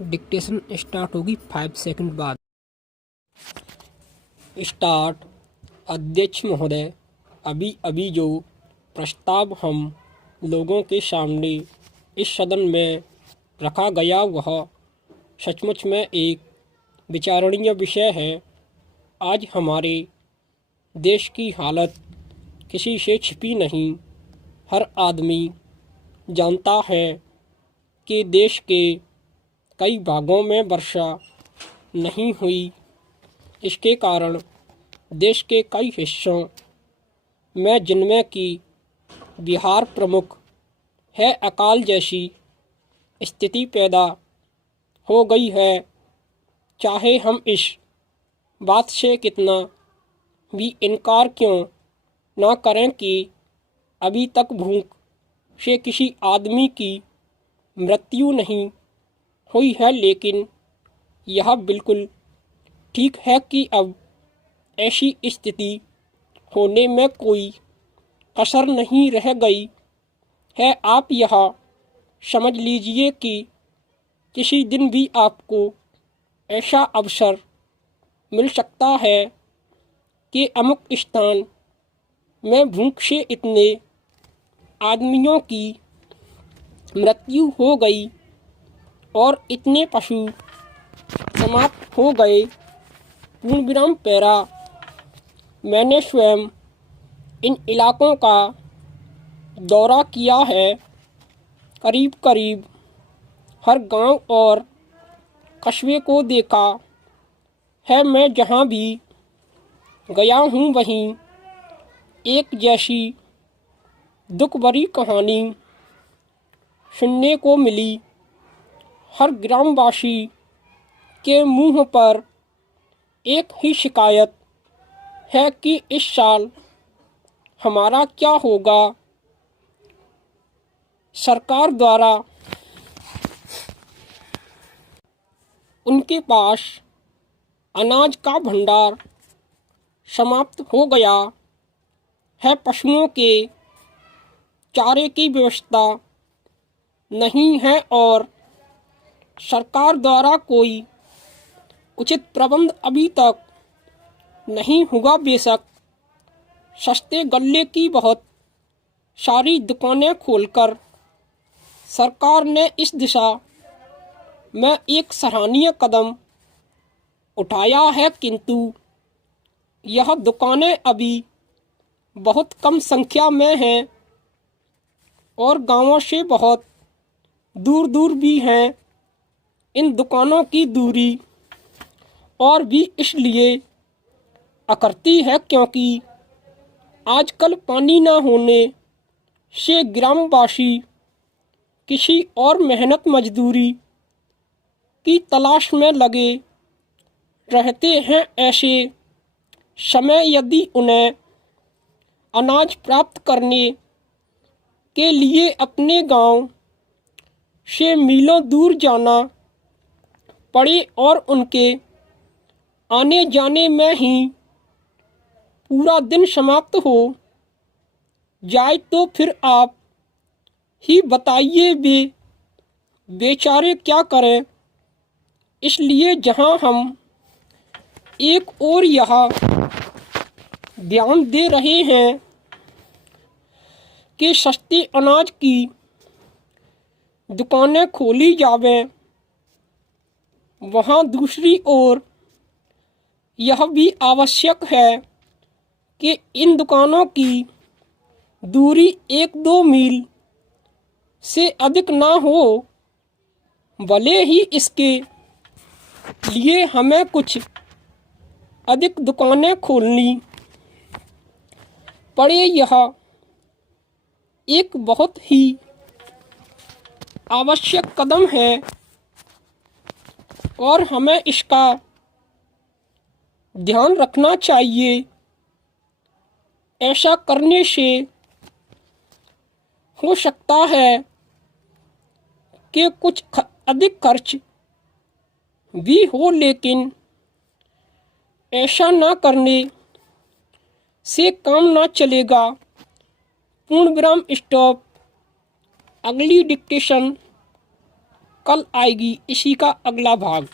Dictation start होगी 5 second बाद। Start. अध्यक्ष महोदय, अभी अभी जो प्रस्ताव हम लोगों के सामने इस सदन में रखा गया वह सचमुच में एक विचारणीय विषय है। आज हमारे देश की हालत किसी से छिपी नहीं। हर आदमी जानता है कि देश के कई भागों में वर्षा नहीं हुई। इसके कारण देश के कई हिस्सों में, जिनमें कि बिहार प्रमुख है, अकाल जैसी स्थिति पैदा हो गई है। चाहे हम इस बात से कितना भी इनकार क्यों ना करें कि अभी तक भूख से किसी आदमी की मृत्यु नहीं हुई है, लेकिन यह बिल्कुल ठीक है कि अब ऐसी स्थिति होने में कोई कसर नहीं रह गई है। आप यह समझ लीजिए कि किसी दिन भी आपको ऐसा अवसर मिल सकता है कि अमुक स्थान में भूख से इतने आदमियों की मृत्यु हो गई और इतने पशु समाप्त हो गए। पूर्णविराम पैरा। मैंने स्वयं इन इलाकों का दौरा किया है। करीब करीब हर गांव और कस्बे को देखा है। मैं जहां भी गया हूं वहीं एक जैसी दुख भरी कहानी सुनने को मिली। हर ग्रामवासी के मुंह पर एक ही शिकायत है कि इस साल हमारा क्या होगा। सरकार द्वारा उनके पास अनाज का भंडार समाप्त हो गया है। पशुओं के चारे की व्यवस्था नहीं है और सरकार द्वारा कोई उचित प्रबंध अभी तक नहीं हुआ। बेशक सस्ते गल्ले की बहुत सारी दुकानें खोलकर सरकार ने इस दिशा में एक सराहनीय कदम उठाया है, किंतु यह दुकानें अभी बहुत कम संख्या में हैं और गांवों से बहुत दूर दूर भी हैं। इन दुकानों की दूरी और भी इसलिए अकरती है क्योंकि आजकल पानी न होने से ग्रामवासी किसी और मेहनत मजदूरी की तलाश में लगे रहते हैं। ऐसे समय यदि उन्हें अनाज प्राप्त करने के लिए अपने गांव से मीलों दूर जाना पड़े और उनके आने जाने में ही पूरा दिन समाप्त हो जाए, तो फिर आप ही बताइए वे बेचारे क्या करें। इसलिए जहां हम एक और यह ध्यान दे रहे हैं कि सस्ते अनाज की दुकानें खोली जावें, वहां दूसरी ओर यह भी आवश्यक है कि इन दुकानों की दूरी 1-2 मील से अधिक ना हो। भले ही इसके लिए हमें कुछ अधिक दुकानें खोलनी पड़े, यह एक बहुत ही आवश्यक कदम है और हमें इसका ध्यान रखना चाहिए। ऐसा करने से हो सकता है कि कुछ अधिक खर्च भी हो, लेकिन ऐसा ना करने से काम ना चलेगा। पूर्णविराम स्टॉप। अगली डिक्टेशन कल आएगी इसी का अगला भाग।